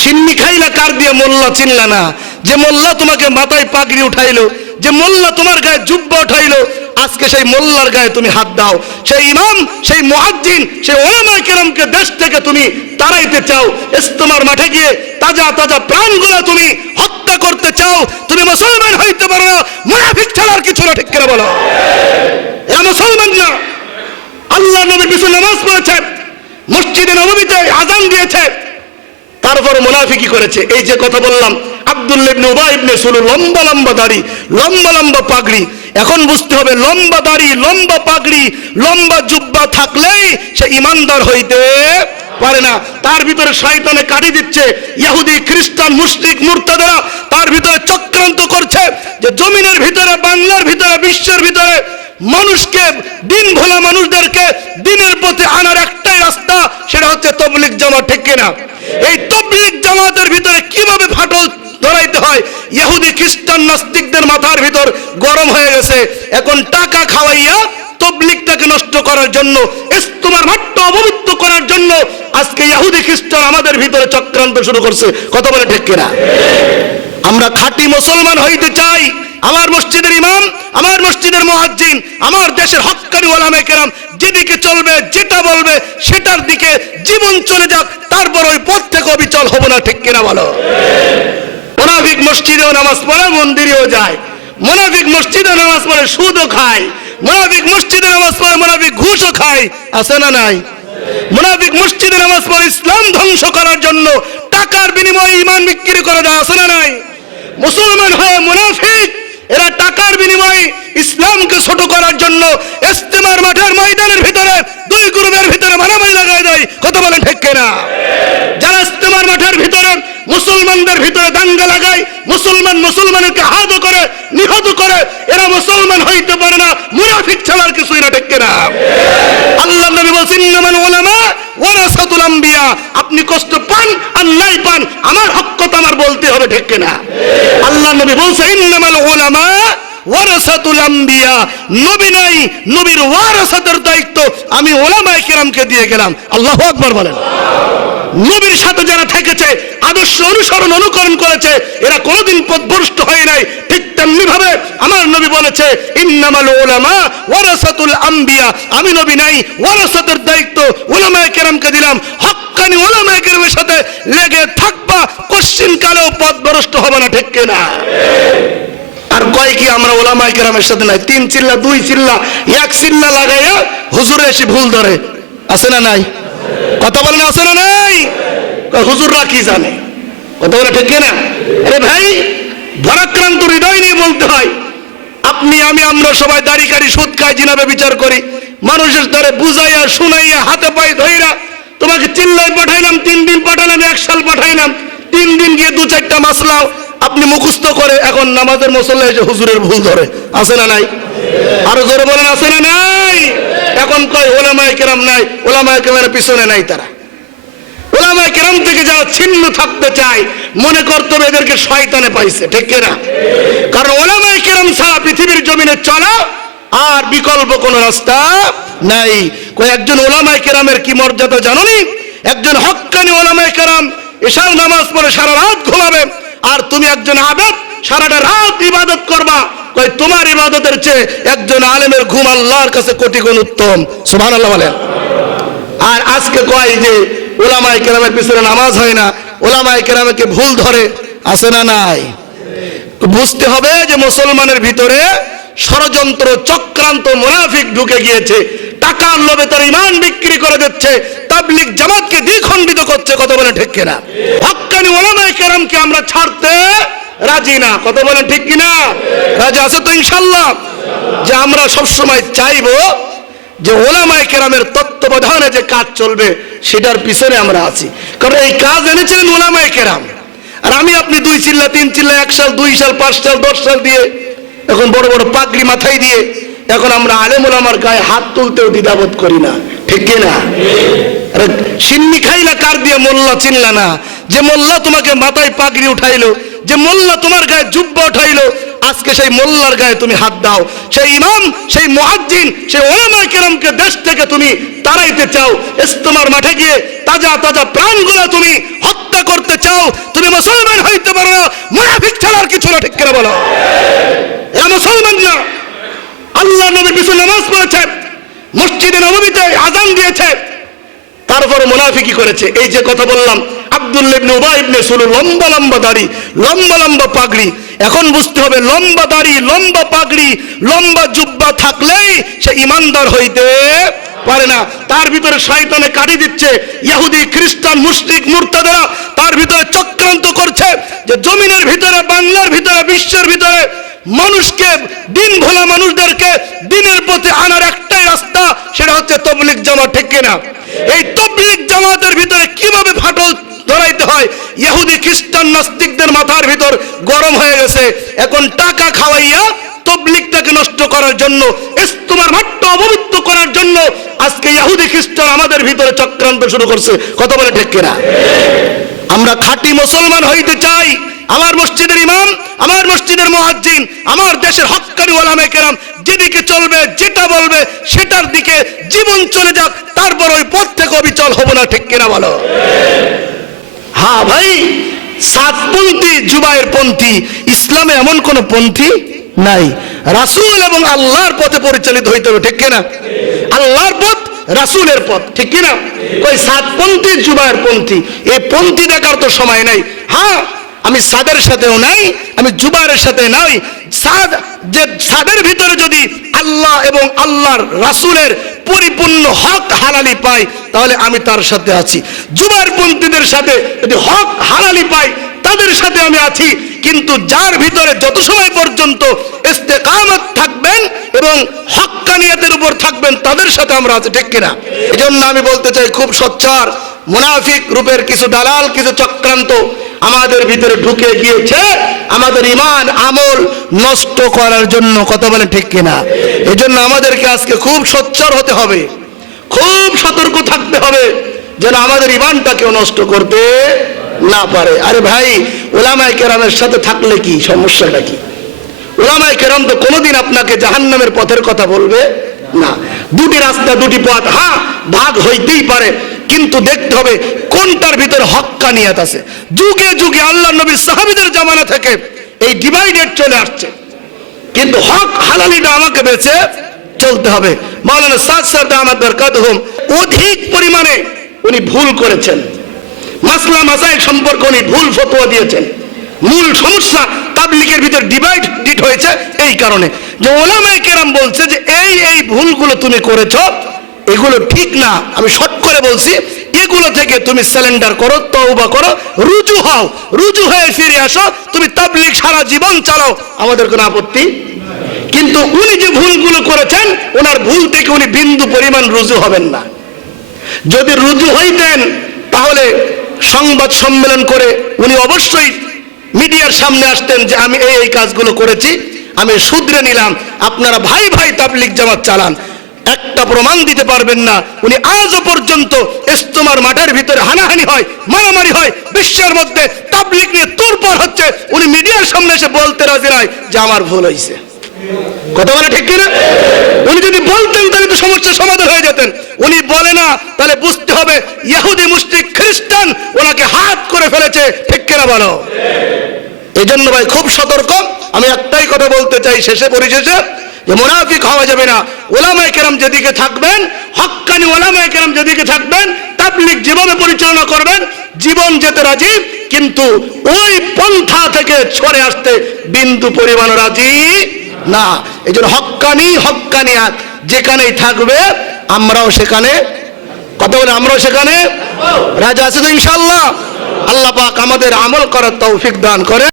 সিন্নি খাইলা কার দিয়ে মোল্লা চিনলা না, যে মোল্লা তোমাকে মাথায় পাগড়ি উঠাইলো, যে মোল্লা তোমার গায়ে জুব্বা উঠাইলো, আজকে সেই মোল্লার গায়ে তুমি হাত দাও। সেই ইমাম, সেই মুয়াজ্জিন, সেই উলামায়ে কেরামকে দেশ থেকে তুমি তাড়াইতে চাও। ইজতেমার মাঠে গিয়ে তাজা তাজা প্রাণগুলো তুমি হত্যা করতে চাও। তুমি মুসলমান হইতে পারো না, মুনাফিক ছাড়ার কিছু না। ঠিক করে বলো, এরা মুসলমান না। আল্লাহ নবীর পিছনে নামাজ পড়েছে, মসজিদে নববীতে আযান দিয়েছে, তারপর মুনাফিকি করেছে। এই যে কথা বললাম, আব্দুল্লাহ ইবনে উবাই ইবনে সুলুল, লম্বা লম্বা দাড়ি, লম্বা লম্বা পাগড়ি। এখন বুঝতে হবে, লম্বা দাড়ি, লম্বা পাগড়ি, লম্বা জুব্বা থাকলেই সে ইমানদার হইতে পারে না। তার ভিতরে শয়তানে কাটি দিচ্ছে, ইহুদি, খ্রিস্টান, মুশরিক, মুরতাদরা তার ভিতরে চক্রান্ত করছে যে জমিনের ভিতরে, বাংলার ভিতরে, বিশ্বের ভিতরে মানুষকে, দিন ভোলা মানুষদেরকে দিনের পথে আনার একটাই রাস্তা, সেটা হচ্ছে তাবলীগ জামাত। ঠিক কিনা? এই তাবলীগ জামাতের ভিতরে কিভাবে ফাটল ধরাইতে হয়, ইহুদি, খ্রিস্টান, নাস্তিকদের মাথার ভিতর গরম হয়ে গেছে। এখন টাকা খাওয়াইয়া তাবলীগটাকে নষ্ট করার জন্য, ইজতেমার মাঠটা অপবিত্র করার জন্য আজকে ইহুদি, খ্রিস্টান আমাদের ভিতরে চক্রান্ত শুরু করছে। কথা বলে ঠিক কিনা? আমরা খাঁটি মুসলমান হইতে চাই। আমার মসজিদের ইমাম, আমার মসজিদের মুয়াজ্জিন, আমার দেশের হক্কানি উলামায়ে কেরাম যেদিকে চলবে, যেটা বলবে সেটার দিকে জীবন চলে যাক, তারপর ওই পথ থেকে অবিচল হব না। ঠিক কিনা বলো? মুনাফিক মসজিদেও নামাজ পড়ে, মন্দিরেও যায়। মুনাফিক মসজিদে নামাজ পড়ে, সুদও খায়। মুনাফিক মসজিদে নামাজ পড়ে, মুনাফিক ঘুষও খায়। আছে না নাই? মুনাফিক মসজিদে নামাজ পড়ে ইসলাম ধ্বংস করার জন্য টাকার বিনিময়ে ঈমান বিক্রি করে দেয়। আছে না নাই? মুসলমান হয়ে মুনাফিক, এরা টাকার বিনিময়ে ইসলামকে ছোট করার জন্য ইজতেমার মাঠের ময়দানের ভিতরে দুই গ্রুপের ভিতরে মারামারি লাগায় দেয়। কথা বলেন ঠিক কিনা? যারা ইজতেমার মাঠের ভিতরে মুসলমানদের ভিতরে দাঙ্গা লাগায়, মুসলমানকে আহত করে, নিহত করে, এরা মুসলমান হইতে পারে না, মুনাফিক ছাড়ার কিছুই না। ঠিক কিনা? আল্লাহ নবী বলেছেন, ইন্নামাল উলামা ওয়ারাসাতুল আম্বিয়া। আপনি কষ্ট পান আর নাই পান, আমার হক কথা আমার বলতে হবে। ঠিক কিনা? আল্লাহ নবী বলেছেন, ইন্নামাল উলামা ওয়ারাসাতুল আম্বিয়া। নবী নাই, নবীর ওয়ারাসাতের দায়িত্ব আমি উলামায়ে কেরামকে দিয়ে গেলাম। আল্লাহু আকবার বলেন। নবীর সাথে যারা থেকেছে, আদর্শ অনুসরণ, অনুকরণ করেছে, এরা কোনোদিন পথভ্রষ্ট হয় নাই। ঠিক তেমনি ভাবে আমার নবী বলেছে, ইন্নামাল উলামা ওয়ারাসাতুল আম্বিয়া। আমি নবী নাই, ওয়ারাসাতের দায়িত্ব উলামায়ে কেরামকে দিলাম। হক্কানি উলামায়ে কেরামের সাথে লেগে থাকবা, কোশ্চিন কালেও পথভ্রষ্ট হবে না। ঠিক কিনা? আর কয় কি আমরা উলামায়ে কেরামের সাথে নাই? তিন চিল্লা, দুই চিল্লা, এক চিল্লা লাগাইয়া হুজুরে এসে ভুল ধরে। আছে না নাই? কথা বলেন, আছে না নাই? হুজুররা কি জানে? কথা বলে ঠিক কিনা? আরে ভাই, ভারাক্রান্ত হৃদয় নিয়ে বলতে হয়। আপনি, আমি, আমরা সবাই দাড়ি কাড়ি, সুদ খাই, জিনাবে বিচার করি। মানুষের দ্বারে বুঝাইয়া, শুনাইয়া, হাতে পায়ে ধইরা তোমাকে চিল্লাই পাঠাইলাম, 3 দিন পাঠালাম, 1 সাল পাঠাইলাম, 3 দিন গিয়ে 2-4টা মাসলাও আপনি মুখস্থ করে এখন নামাজের মুসল্লা এসে হুজুরের ভুল ধরে। আছে না নাই? আরো জোরে বলেন, আছে না নাই? এখন কয় উলামায়ে কেরাম নাই, উলামায়ে কেরামের পিছনে নাই তারা। উলামায়ে কেরাম থেকে যারা ছিন্ন থাকতে চায়, মনে করতে হবে এদেরকে শয়তানে পাইছে। ঠিক কিনা? কারণ উলামায়ে কেরাম ছাড়া পৃথিবীর জমিনে চলা আর বিকল্প কোন রাস্তা নাই। একজন উলামায়ে কেরামের কি মর্যাদা জানোনি? একজন হক্কানি উলামায়ে কেরাম এশার নামাজ পড়ে সারা রাত ঘুমাবে, আর তুমি একজন আবেদ সারাটা রাত ইবাদত করবা। কয় তোমার ইবাদতের চেয়ে একজন আলেমের ঘুম আল্লাহর কাছে কোটি গুণ উত্তম। সুবহানাল্লাহ বলেন। আর আজকে কয় যে উলামায়ে কেরামের পিছনে নামাজ হয় না, উলামায়ে কেরামকে ভুল ধরে। আছে না নাই? বুঝতে হবে যে মুসলমানের ভিতরে ষড়যন্ত্র, চক্রান্ত, মুনাফিক ঢুকে গিয়েছে। টাকার লোভে তার ঈমান বিক্রি করে দিচ্ছে, তাবলীগ জামাতকে দ্বিখণ্ডিত করছে। কথা বলেন ঠিক কিনা? হক্কানি উলামায়ে কেরামকে আমরা ছাড়তে রাজি না। কথা বলেন ঠিক কিনা? রাজি আছে তো ইনশাআল্লাহ? যে আমরা সবসময় চাইবো যে উলামায়ে কেরামের তত্ত্বাবধানে যে কাজ চলবে সেটার পিছনে আমরা আছি। কারণ এই কাজ এনেছিলেন উলামায়ে কেরাম। আর আমি আপনি 2 চিল্লা, 3 চিল্লা, 1 সাল, 2 সাল, 5 সাল, 10 সাল দিয়ে, এখন বড় বড় পাগড়ি মাথায় দিয়ে, এখন আমরা আলেম ওলামার গায়ে হাত তুলতেও দ্বিধাবোধ করি না। ঠিক কিনা? আরে সিন্নি খাইলা কার দিয়ে মোল্লা চিনলা না, যে মোল্লা তোমাকে মাথায় পাগড়ি উঠাইলো, যে মোল্লা তোমার গায়ে জুব্বা উঠাইলো, আজকে সেই মোল্লার গায়ে তুমি হাত দাও। সেই ইমাম, সেই মুয়াজ্জিন, সেই উলামায়ে কেরামকে দেশ থেকে তুমি তাড়াইতে চাও, ইজতেমার মাঠে গিয়ে তাজা তাজা প্রাণগুলো তুমি হত্যা করতে চাও। তুমি মুসলমান হইতে পারো না, মুনাফিক ছাড়ার কিছু না, ঠিক করে বলো? এরা মুসলমান না। আল্লাহ নবীর পিছনে নামাজ পড়েছে, মসজিদে নববীতে আযান দিয়েছে, তারপর মুনাফিকি করেছে। এই যে কথা বললাম, আব্দুল্লাহ ইবনে উবাই ইবনে সুলুল, লম্বা লম্বা দাড়ি, লম্বা লম্বা পাগড়ি। এখন বুঝতে হবে, লম্বা দাড়ি, লম্বা পাগড়ি, লম্বা জুব্বা থাকলেই সে ইমানদার হইতে পারে না। তার ভিতরে শয়তানে কাটি দিচ্ছে, ইহুদি, খ্রিস্টান, মুশরিক, মুরতাদেরা তার ভিতরে চক্রান্ত করছে যে জমিনের ভিতরে, বাংলার ভিতরে, বিশ্বের ভিতরে মানুষকে, দিন ভোলা মানুষদেরকে দিনের পথে আনার একটাই রাস্তা, সেটা হচ্ছে তাবলীগ জামাত, ঠিক কিনা? এই তাবলীগ জামাতের ভিতরে কিভাবে ফাটল ধরাইতে হয়, ইহুদি, খ্রিস্টান, নাস্তিকদের মাথার ভিতর গরম হয়ে গেছে। এখন টাকা খাওয়াইয়া তাবলীগটাকে নষ্ট করার জন্য, ইজতেমার মাঠটা অপবিত্র করার জন্য আজকে ইহুদি, খ্রিস্টান আমাদের ভিতরে চক্রান্ত শুরু করছে। কথা বলে ঠিক কিনা? আমরা খাঁটি মুসলমান হইতে চাই। আমার মসজিদের ইমাম, আমার মসজিদের মুয়াজ্জিন, আমার দেশের হক্কানি উলামায়ে কেরাম যেদিকে চলবে, যেটা বলবে সেটার দিকে জীবন চলে যাক, তারপর ওই পথ থেকে অবিচল হব না, ঠিক কিনা বলো? হ্যাঁ ভাই, সাতপন্থী, জুবায়ের পন্থী, ইসলামে এমন কোন পন্থী নাই। রাসূল এবং আল্লাহর পথে পরিচালিত হইতে হবে, ঠিক কিনা? আল্লাহর পথ, রাসূলের পথ, ঠিক কিনা? ওই সাতপন্থী, জুবায়ের পন্থী, এই পন্থী দেখার তো সময় নাই। হ্যাঁ, আমি সাদের সাথেও নাই, আমি জুবায়ের সাথে নাই। সাদের ভিতরে যদি আল্লাহ এবং আল্লাহর রাসূলের পরিপূর্ণ হক হালালি পাই, তাহলে আমি তার সাথে আছি। জুবায়ের পন্থীদের সাথে যদি হক হালালি পাই, তাদের সাথে আমি আছি। কিন্তু যার ভিতরে যত সময় পর্যন্ত ইস্তেকামত থাকবেন এবং হক্কানিয়তের উপর থাকবেন, তাদের সাথে আমরা আছি, ঠিক কিনা? এজন্য আমি বলতে চাই, খুব সোচ্চার মুনাফিক রূপের কিছু দালাল, কিছু চক্রান্ত আমাদের ভিতরে ঢুকে গিয়েছে আমাদের ঈমান আমল নষ্ট করার জন্য। কথা বলে ঠিক কিনা? এজন্য আমাদেরকে আজকে খুব সোচ্চার হতে হবে, খুব সতর্ক থাকতে হবে, যেন আমাদের ঈমানটা কেউ নষ্ট করতে না পারে। আরে ভাই, উলামায়ে কেরামের সাথে থাকলে কি সমস্যাটা কি? উলামায়ে কেরাম তো কোনোদিন আপনাকে জাহান্নামের পথের কথা বলবে না। দুটি রাস্তা, দুটি পথ, হ্যাঁ ভাগ হইতেই পারে, কিন্তু দেখতে হবে কোনটার ভিতরে হক্কানিয়াত আছে। যুগে যুগে আল্লাহ নবীর সাহাবীদের জামানা থেকে এই ডিভাইডেড চলে আসছে, কিন্তু হক হালালিটা আমাকে বেঁচে চলতে হবে। মাওলানা সাদ সাহেব দামাত বরকাতুহুম অধিক পরিমাণে উনি ভুল করেছেন, মাসলা মাসাইল সম্পর্কে উনি ভুল ফতোয়া দিয়েছেন। মূল সমস্যা তাবলীগের ভিতর ডিভাইড হয়েছে এই কারণে যে উলামায়ে কেরাম বলছে যে এই ভুলগুলো তুমি করেছো, এগুলো ঠিক না। আমি শর্ট করে বলছি, এগুলো থেকে তুমি সারেন্ডার করো, তওবা করো, রুজু হও, রুজু হয়ে ফিরে আসো, তুমি তাবলীগ সারা জীবন চালাও, আমাদের কোনো আপত্তি। কিন্তু উনি যে ভুলগুলো করেছেন, ওনার ভুল থেকে উনি বিন্দু পরিমাণ রুজু হবেন না। যদি রুজু হইতেন তাহলে সংবাদ সম্মেলন করে উনি অবশ্যই মিডিয়ার সামনে আসতেন যে আমি এই কাজগুলো করেছি, আমি শুধরে নিলাম, আপনারা ভাই ভাই তাবলীগ জামাত চালান। একটা প্রমাণ দিতে পারবেন না। উনি আজও পর্যন্ত ইজতেমার মাঠের ভিতরে হানাহানি হয়, মারামারি হয়, বিশ্বের মধ্যে তাবলীগ নিয়ে তোড়পাড় হচ্ছে, উনি মিডিয়ার সামনে এসে বলতে রাজি নয় যে আমার ভুল হয়েছে। কথা বলে ঠিক কিনা? উনি যদি বলতেন তাহলে তো সমস্যার সমাধান হয়ে যেতেন। উনি বলে না, তাহলে বুঝতে হবে ইহুদি, মুশরিক, খ্রিস্টান ওনাকে হাত করে ফেলেছে, ঠিক কিনা বলো? এই জন্য ভাই খুব সতর্ক। আমি একটাই কথা বলতে চাই শেষে, পরিশেষে, যে মুনাফিক হওয়া যাবে না। উলামায়ে কেরাম যেদিকে থাকবেন, হক্কানি উলামায়ে কেরাম যেদিকে থাকবেন, তাবলীগ যেভাবে পরিচালনা করবেন, জীবন যেতে রাজি, কিন্তু ওই পন্থা থেকে সরে আসতে বিন্দু পরিমাণ রাজি না। এই জন্য হক্কানিয়াত যেখানেই থাকবে, আমরাও সেখানে, কথা বলে আমরাও সেখানে রাজা আছি তো ইনশাআল্লাহ। আল্লাহ পাক আমাদের আমল করার তৌফিক দান করে।